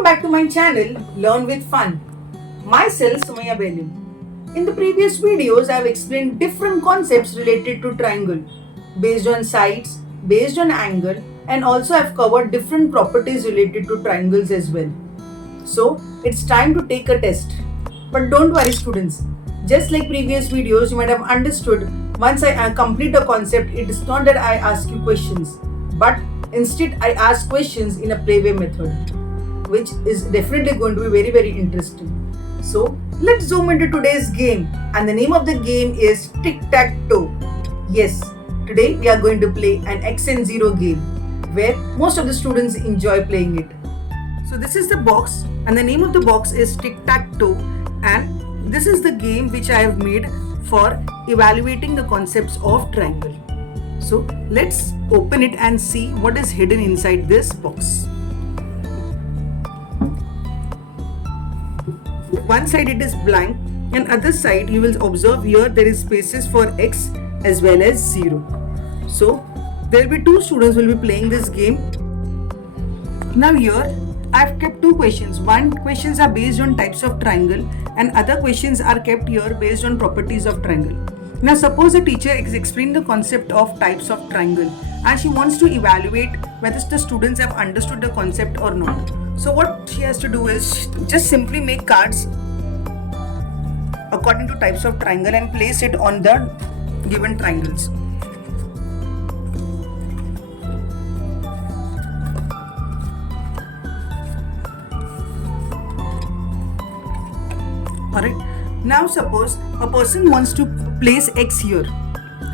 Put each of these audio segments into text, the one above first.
Welcome back to my channel, Learn with Fun. Myself, Sumaya Belim. In the previous videos, I have explained different concepts related to triangle, based on sides, based on angle, and also I have covered different properties related to triangles as well. So, it's time to take a test. But don't worry students, just like previous videos, you might have understood once I complete a concept, it is not that I ask you questions, but instead I ask questions in a playway method, which is definitely going to be very, very interesting. So let's zoom into today's game, and the name of the game is Tic-Tac-Toe. Yes, today we are going to play an X and Zero game where most of the students enjoy playing it. So this is the box, and the name of the box is Tic-Tac-Toe, and this is the game which I have made for evaluating the concepts of triangle. So let's open it and see what is hidden inside this box. One side it is blank, and other side you will observe here there is spaces for X as well as 0. So there will be two students who will be playing this game. Now here I have kept two questions. One questions are based on types of triangle and other questions are kept here based on properties of triangle. Now suppose a teacher is explaining the concept of types of triangle and she wants to evaluate whether the students have understood the concept or not. So what she has to do is just simply make cards according to types of triangle and place it on the given triangles. Alright, now suppose a person wants to place X here.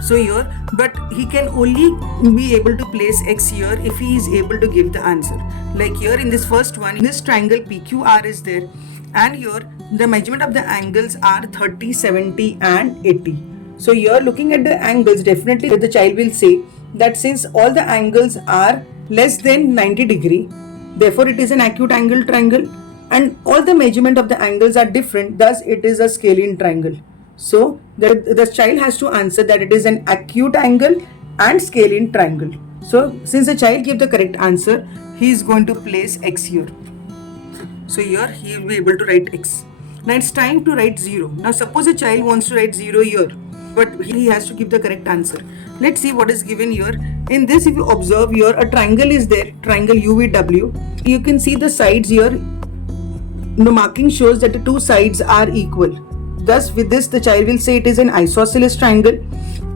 So here, but he can only be able to place X here if he is able to give the answer. Like here in this first one, in this triangle PQR is there, and here the measurement of the angles are 30, 70 and 80. So here looking at the angles, definitely the child will say that since all the angles are less than 90 degree, therefore it is an acute angle triangle, and all the measurement of the angles are different, thus it is a scalene triangle. So the child has to answer that it is an acute angle and scalene triangle. So since the child gave the correct answer, he is going to place X here. So here he will be able to write X. Now it's time to write 0. Now suppose a child wants to write 0 here, but he has to give the correct answer. Let's see what is given here. In this, if you observe here, a triangle is there, triangle UVW. You can see the sides here. The marking shows that the two sides are equal. Thus with this the child will say it is an isosceles triangle,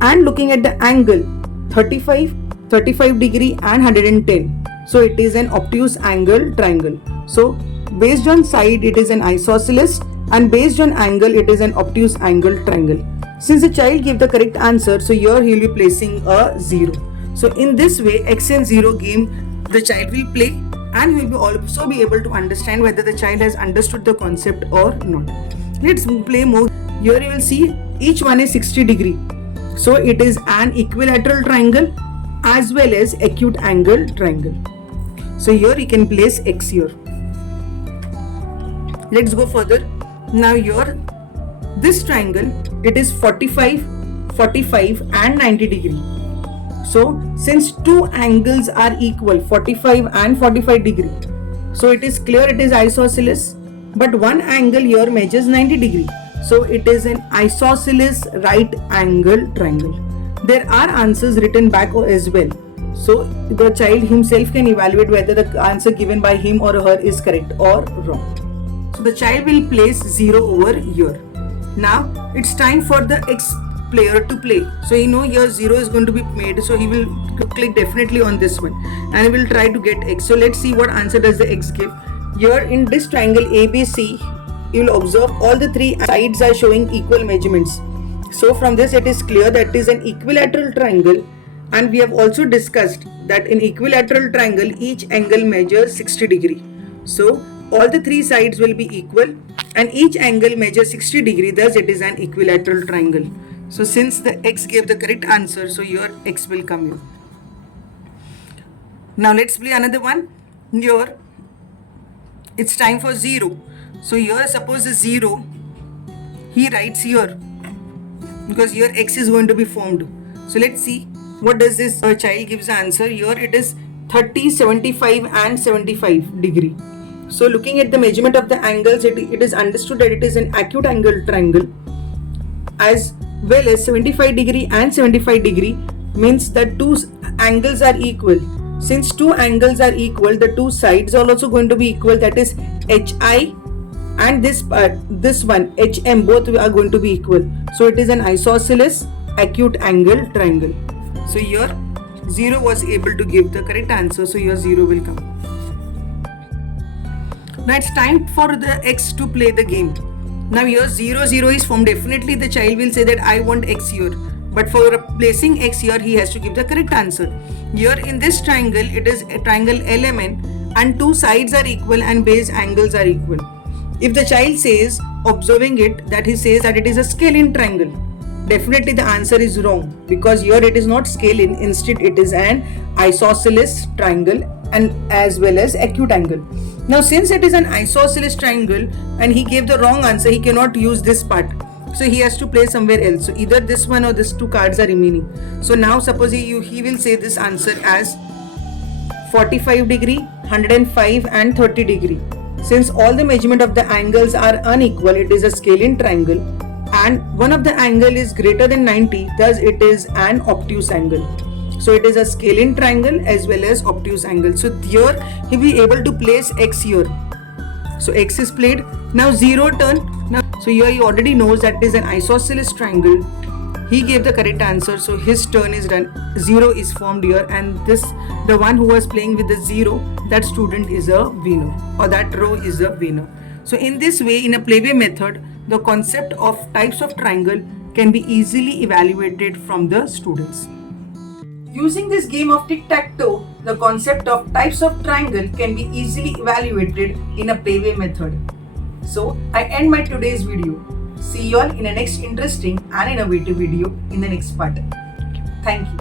and looking at the angle 35, 35 degree and 110. So it is an obtuse angle triangle. So based on side it is an isosceles, and based on angle it is an obtuse angle triangle. Since the child gave the correct answer, so here he will be placing a 0. So in this way X and 0 game the child will play, and we will also be able to understand whether the child has understood the concept or not. Let's play more. Here you will see each one is 60 degree. So it is an equilateral triangle as well as acute angle triangle. So here you can place X here. Let's go further. Now here this triangle, it is 45, 45 and 90 degree. So since two angles are equal, 45 and 45 degree, so it is clear it is isosceles, but one angle here measures 90 degree. So it is an isosceles right angle triangle. There are answers written back as well. So the child himself can evaluate whether the answer given by him or her is correct or wrong. So the child will place 0 over here. Now it's time for the X player to play. So here 0 is going to be made, so he will click definitely on this one and he will try to get X. So let's see what answer does the X give. Here in this triangle ABC, you will observe all the three sides are showing equal measurements. So from this it is clear that it is an equilateral triangle, and we have also discussed that in equilateral triangle each angle measures 60 degree. So all the three sides will be equal and each angle measures 60 degree, thus it is an equilateral triangle. So since the X gave the correct answer, so your X will come here. Now let's play another one. Here it's time for 0. So here suppose the 0 he writes here, because here X is going to be formed. So let's see what does this child gives the answer. Here it is 30, 75 and 75 degree. So looking at the measurement of the angles, it is understood that it is an acute angle triangle, as well as 75 degree and 75 degree means that two angles are equal. Since two angles are equal, the two sides are also going to be equal, that is HI and this one HM, both are going to be equal. So it is an isosceles acute angle triangle. So here 0 was able to give the correct answer, so your 0 will come. Now it's time for the X to play the game. Now here 0, 0 is formed. Definitely the child will say that I want X here. But for placing X here, he has to give the correct answer. Here in this triangle, it is a triangle LMN and two sides are equal and base angles are equal. If the child says, observing it, that he says that it is a scalene triangle, definitely the answer is wrong, because here it is not scalene, instead it is an isosceles triangle and as well as acute angle. Now since it is an isosceles triangle and he gave the wrong answer, he cannot use this part. So he has to play somewhere else. So either this one or these two cards are remaining. So now suppose he will say this answer as 45 degree, 105 and 30 degree. Since all the measurement of the angles are unequal, it is a scalene triangle and one of the angle is greater than 90, thus it is an obtuse angle. So it is a scalene triangle as well as obtuse angle. So here he will be able to place X here. So X is played. Now 0 turn. Now so here he already knows that it is an isosceles triangle. He gave the correct answer, so his turn is done. 0 is formed here, and the one who was playing with the 0, that student is a winner, or that row is a winner. So in this way, in a playway method, the concept of types of triangle can be easily evaluated from the students. Using this game of tic-tac-toe, the concept of types of triangle can be easily evaluated in a playway method. So I end my today's video. See you all in a next interesting and innovative video in the next part. Thank you.